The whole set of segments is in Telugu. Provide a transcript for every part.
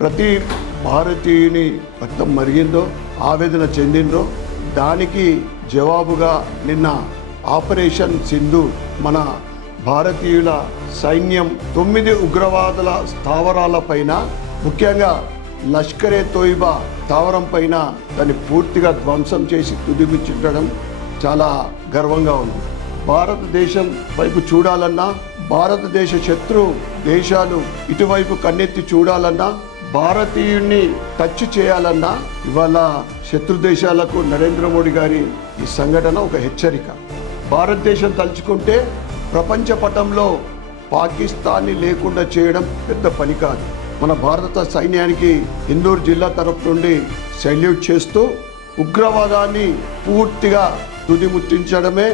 ప్రతి భారతీయుని రక్తం మరిగిందో, ఆవేదన చెందిందో దానికి జవాబుగా నిన్న ఆపరేషన్ సింధూర్ మన భారతీయుల సైన్యం 9 ఉగ్రవాదుల స్థావరాలపైన, ముఖ్యంగా లష్కరే తోయిబా స్థావరం పైన దాన్ని పూర్తిగా ధ్వంసం చేసి తుదిమిచ్చిండడం చాలా గర్వంగా ఉంది. భారతదేశం వైపు చూడాలన్నా, భారతదేశ శత్రు దేశాలు ఇటువైపు కన్నెత్తి చూడాలన్నా, భారతీయుణ్ణి టచ్ చేయాలన్నా ఇవాళ శత్రు దేశాలకు నరేంద్ర మోడీ గారి ఈ సంఘటన ఒక హెచ్చరిక. భారతదేశం తలుచుకుంటే ప్రపంచ పటంలో పాకిస్తాన్ని లేకుండా చేయడం పెద్ద పని కాదు. మన భారత సైన్యానికి ఇందూర్ జిల్లా తరఫు నుండి సెల్యూట్ చేస్తూ ఉగ్రవాదాన్ని పూర్తిగా తుదిముట్టించడమే,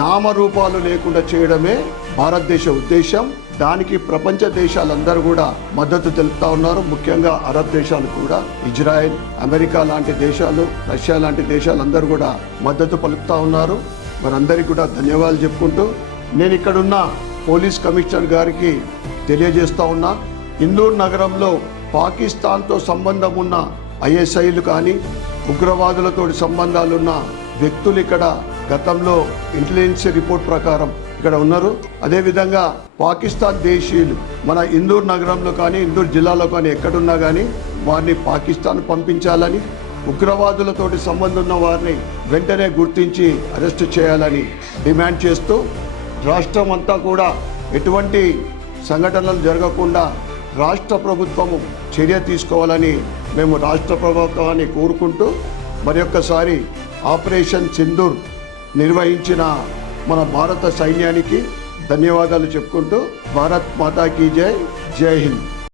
నామరూపాలు లేకుండా చేయడమే భారతదేశ ఉద్దేశం. దానికి ప్రపంచ దేశాలందరూ కూడా మద్దతు తెలుపుతా ఉన్నారు. ముఖ్యంగా అరబ్ దేశాలు కూడా, ఇజ్రాయెల్, అమెరికా లాంటి దేశాలు, రష్యా లాంటి దేశాలందరూ కూడా మద్దతు పలుకుతా ఉన్నారు. మనందరికీ కూడా ధన్యవాదాలు చెప్పుకుంటూ నేను ఇక్కడున్న పోలీస్ కమిషనర్ గారికి తెలియజేస్తా ఉన్నా, ఇందూర్ నగరంలో పాకిస్తాన్తో సంబంధం ఉన్న ఐఎస్ఐలు కానీ ఉగ్రవాదులతో సంబంధాలున్న వ్యక్తులు ఇక్కడ గతంలో ఇంటెలిజెన్స్ రిపోర్ట్ ప్రకారం ఇక్కడ ఉన్నారు. అదేవిధంగా పాకిస్తాన్ దేశీయులు మన ఇందూర్ నగరంలో కానీ ఇందూర్ జిల్లాలో కానీ ఎక్కడున్నా కానీ వారిని పాకిస్తాన్ పంపించాలని, ఉగ్రవాదులతోటి సంబంధం ఉన్న వారిని వెంటనే గుర్తించి అరెస్టు చేయాలని డిమాండ్ చేస్తూ రాష్ట్రం అంతా కూడా ఎటువంటి సంఘటనలు జరగకుండా రాష్ట్ర ప్రభుత్వము చర్య తీసుకోవాలని మేము రాష్ట్ర ప్రభుత్వాన్ని కోరుకుంటూ మరొక్కసారి ఆపరేషన్ సింధూర్ నిర్వహించిన మన భారత సైన్యానికి ధన్యవాదాలు చెప్పుకుంటూ భారత్ మాతా కీ జై, జై హింద్.